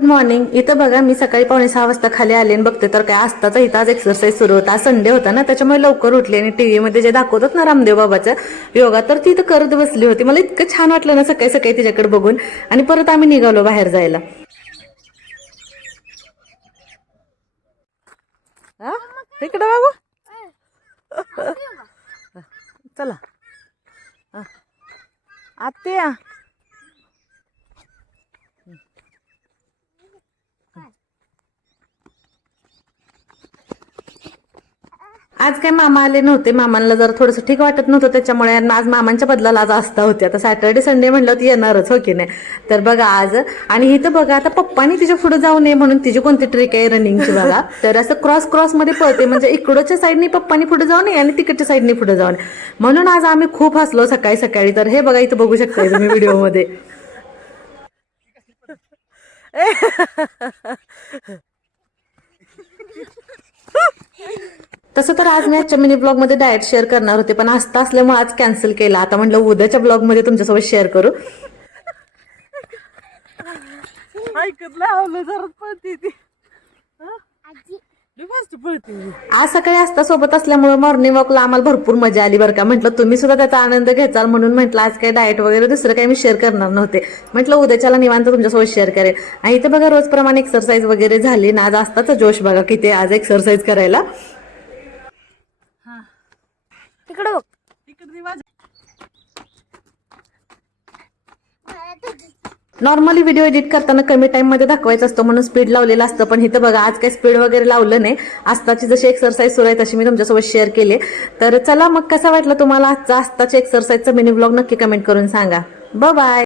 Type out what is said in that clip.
Good morning. इथं बघा मी सकाळी 5:45 वाजता खाली आले आणि बघते तर काय असताच इथं आज एक्सरसाइज सुरू होता. आज संडे होता ना, त्याच्यामुळे लवकर उठले आणि टीव्ही मध्ये जे दाखवतात ना रामदेव बाबाचं योगा, तर ती इथं करत बसली होती. मला इतकं छान वाटलं ना सकाळी सकाळी तिच्याकडे बघून. आणि परत आम्ही निघालो बाहेर जायला. इकडे बाबू चला आत्या. आज काय मामा आले नव्हते. मामांना जरा थोडंसं ठीक वाटत नव्हतं, त्याच्यामुळे आज मामांच्या बदलाला आज आस्था होती. आता सॅटर्डे संडे म्हणलं ती येणारच, हो की नाही. तर बघा आज आणि इथं बघा आता पप्पानी तिच्या पुढे जाऊ नये म्हणून तिची कोणती ट्रिक आहे रनिंगची बघा. तर असं क्रॉस मध्ये पळते, म्हणजे इकडच्या साईडनी पप्पानी पुढे जाऊ नये आणि तिकडच्या साईडनी पुढे जाऊ नये म्हणून आज आम्ही खूप हसलो सकाळी सकाळी. तर हे बघा इथं बघू शकता तुम्ही व्हिडिओमध्ये. तसं तर आज मी आजच्या मिनी ब्लॉग मध्ये डाएट शेअर करणार होते, पण आस्था असल्यामुळे आज कॅन्सल केला. आता म्हटलं उद्याच्या ब्लॉग मध्ये तुमच्यासोबत शेअर करू. आज सकाळी आस्था सोबत असल्यामुळे मॉर्निंग वॉकला आम्हाला भरपूर मजा आली बरं का. म्हटलं तुम्ही सुद्धा त्याचा आनंद घ्याल म्हणून म्हटलं आज काही डाएट वगैरे दुसरं काही मी शेअर करणार नव्हते. म्हटलं उद्याच्याला निवांत तुमच्यासोबत शेअर करेल. आणि इथे बघा रोजप्रमाणे एक्सरसाइज वगैरे झाली ना. आज आस्थाचा जोश बघा किती आज एक्सरसाइज करायला. तिकडे बघ. नॉर्मली व्हिडिओ एडिट करताना कमी टाइम मध्ये दाखवायचं असतं म्हणून स्पीड लावलेलं असतं, पण इथं बघा आज काही स्पीड वगैरे लावलं नाही. आस्थाची जशी एक्सरसाइज सुरू आहे तशी मी तुमच्यासोबत शेअर केली. तर चला मग कसा वाटलं तुम्हाला आजचा आस्थाची एक्सरसाइजचा मिनी ब्लॉग नक्की कमेंट करून सांगा. Bye bye.